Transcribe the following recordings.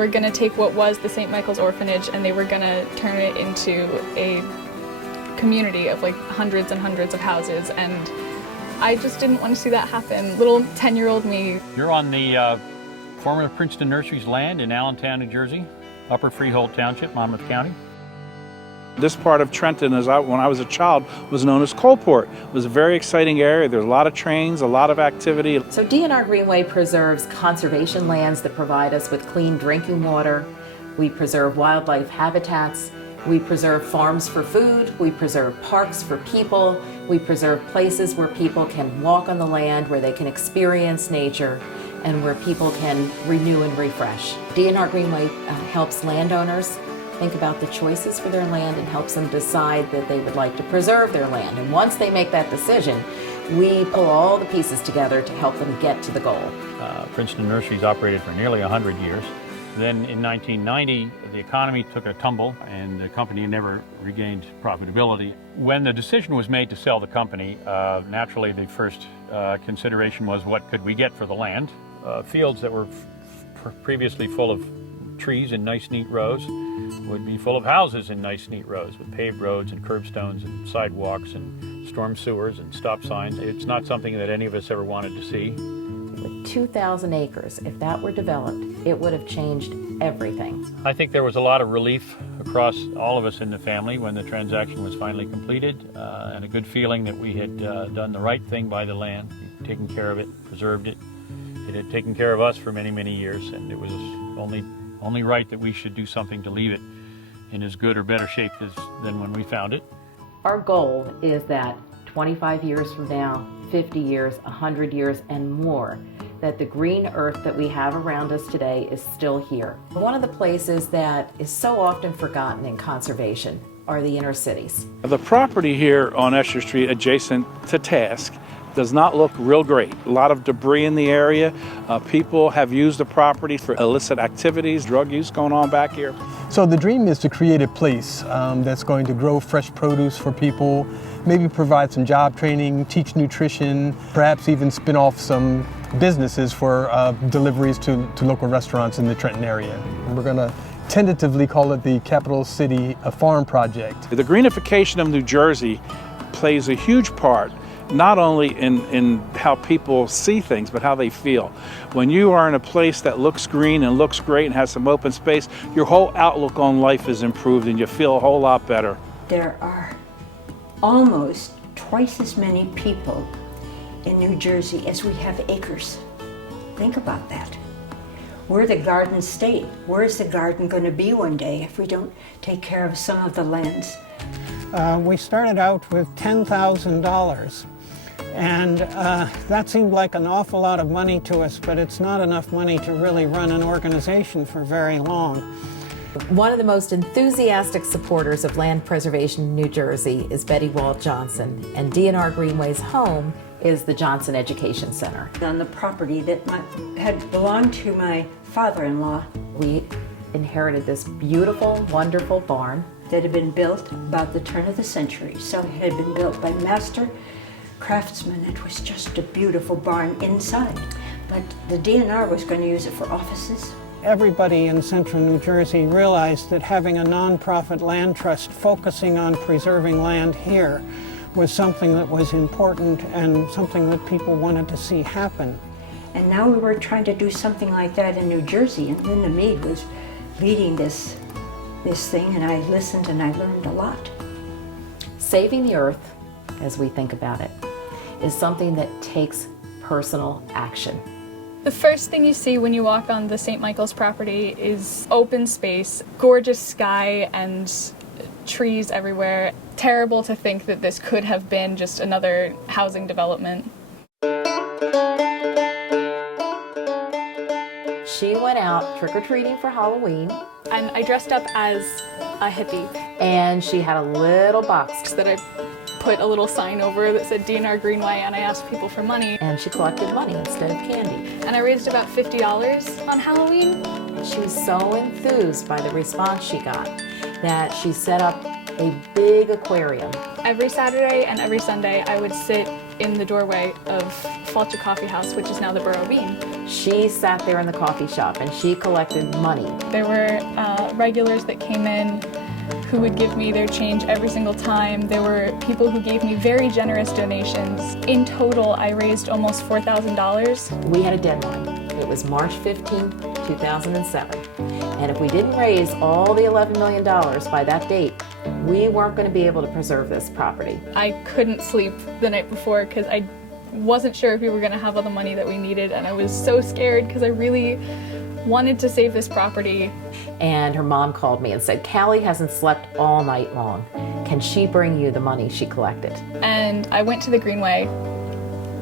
were going to take what was the St. Michael's Orphanage and they were going to turn it into a community of like hundreds and hundreds of houses, and I just didn't want to see that happen. Little 10-year-old me. You're on the former Princeton Nurseries land in Allentown, New Jersey, Upper Freehold Township, Monmouth County. This part of Trenton, when I was a child, was known as Coalport. It was a very exciting area. There's a lot of trains, a lot of activity. So D&R Greenway preserves conservation lands that provide us with clean drinking water. We preserve wildlife habitats. We preserve farms for food. We preserve parks for people. We preserve places where people can walk on the land, where they can experience nature, and where people can renew and refresh. D&R Greenway helps landowners think about the choices for their land and helps them decide that they would like to preserve their land. And once they make that decision, we pull all the pieces together to help them get to the goal. Princeton Nurseries operated for nearly 100 years. Then in 1990, the economy took a tumble and the company never regained profitability. When the decision was made to sell the company, naturally the first consideration was what could we get for the land. Fields that were previously full of trees in nice neat rows would be full of houses in nice neat rows with paved roads and curbstones and sidewalks and storm sewers and stop signs. It's not something that any of us ever wanted to see. With 2,000 acres, if that were developed, it would have changed everything. I think there was a lot of relief across all of us in the family when the transaction was finally completed, and a good feeling that we had done the right thing by the land, taken care of it, preserved it. It had taken care of us for many, many years, and it was only right that we should do something to leave it in as good or better shape than when we found it. Our goal is that 25 years from now, 50 years, 100 years, and more, that the green earth that we have around us today is still here. One of the places that is so often forgotten in conservation are the inner cities. The property here on Escher Street adjacent to Task does not look real great. A lot of debris in the area. People have used the property for illicit activities, drug use going on back here. So the dream is to create a place that's going to grow fresh produce for people, maybe provide some job training, teach nutrition, perhaps even spin off some businesses for deliveries to local restaurants in the Trenton area. And we're going to tentatively call it the Capital City Farm Project. The greenification of New Jersey plays a huge part not only in how people see things, but how they feel. When you are in a place that looks green and looks great and has some open space, your whole outlook on life is improved and you feel a whole lot better. There are almost twice as many people in New Jersey as we have acres. Think about that. We're the garden state. Where's the garden going to be one day if we don't take care of some of the lands? We started out with $10,000. And that seemed like an awful lot of money to us, but it's not enough money to really run an organization for very long. One of the most enthusiastic supporters of land preservation in New Jersey is Betty Walt Johnson, and D&R Greenway's home is the Johnson Education Center. On the property that had belonged to my father-in-law. We inherited this beautiful, wonderful barn that had been built about the turn of the century. So it had been built by master craftsmen. It was just a beautiful barn inside. But the D&R was going to use it for offices. Everybody in central New Jersey realized that having a nonprofit land trust focusing on preserving land here was something that was important and something that people wanted to see happen. And now we were trying to do something like that in New Jersey, and Linda Mead was leading this thing, and I listened and I learned a lot. Saving the earth, as we think about it, is something that takes personal action. The first thing you see when you walk on the St. Michael's property is open space, gorgeous sky, and trees everywhere. Terrible to think that this could have been just another housing development. She went out trick-or-treating for Halloween. And I dressed up as a hippie. And she had a little box that I put a little sign over that said D&R Greenway, and I asked people for money. And she collected money instead of candy. And I raised about $50 on Halloween. She was so enthused by the response she got that she set up a big aquarium. Every Saturday and every Sunday I would sit in the doorway of Falcha Coffee House, which is now the Borough Bean. She sat there in the coffee shop and she collected money. There were regulars that came in who would give me their change every single time. There were people who gave me very generous donations. In total, I raised almost $4,000. We had a deadline. It was March 15, 2007. And if we didn't raise all the $11 million by that date, we weren't going to be able to preserve this property. I couldn't sleep the night before because I wasn't sure if we were going to have all the money that we needed, and I was so scared because I really wanted to save this property. And her mom called me and said, Callie hasn't slept all night long. Can she bring you the money she collected? And I went to the Greenway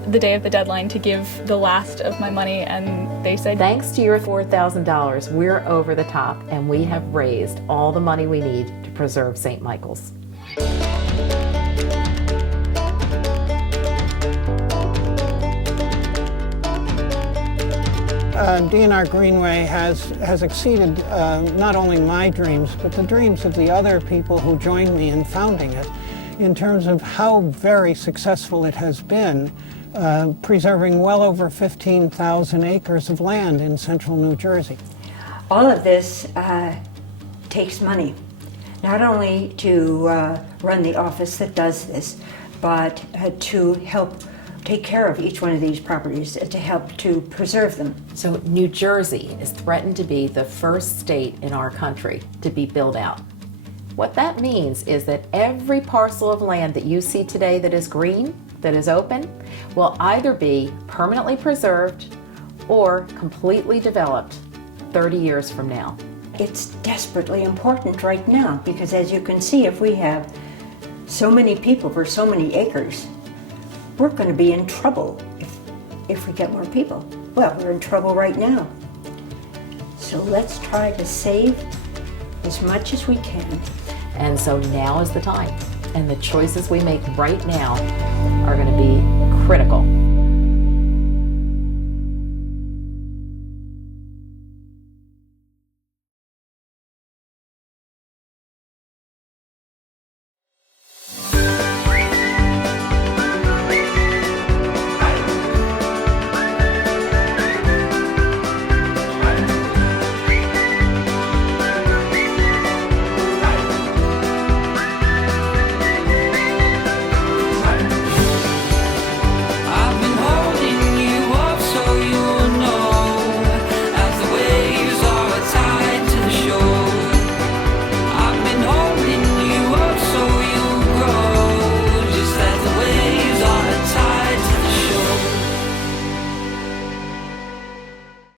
the day of the deadline to give the last of my money, and they said, thanks to your $4,000, we're over the top and we have raised all the money we need to preserve St. Michael's. D&R Greenway has exceeded not only my dreams, but the dreams of the other people who joined me in founding it, in terms of how very successful it has been, preserving well over 15,000 acres of land in central New Jersey. All of this takes money, not only to run the office that does this, but to help take care of each one of these properties, to help to preserve them. So New Jersey is threatened to be the first state in our country to be built out. What that means is that every parcel of land that you see today that is green, that is open, will either be permanently preserved or completely developed 30 years from now. It's desperately important right now because, as you can see, if we have so many people for so many acres, we're going to be in trouble if we get more people. Well, we're in trouble right now. So let's try to save as much as we can. And so now is the time. And the choices we make right now are going to be critical.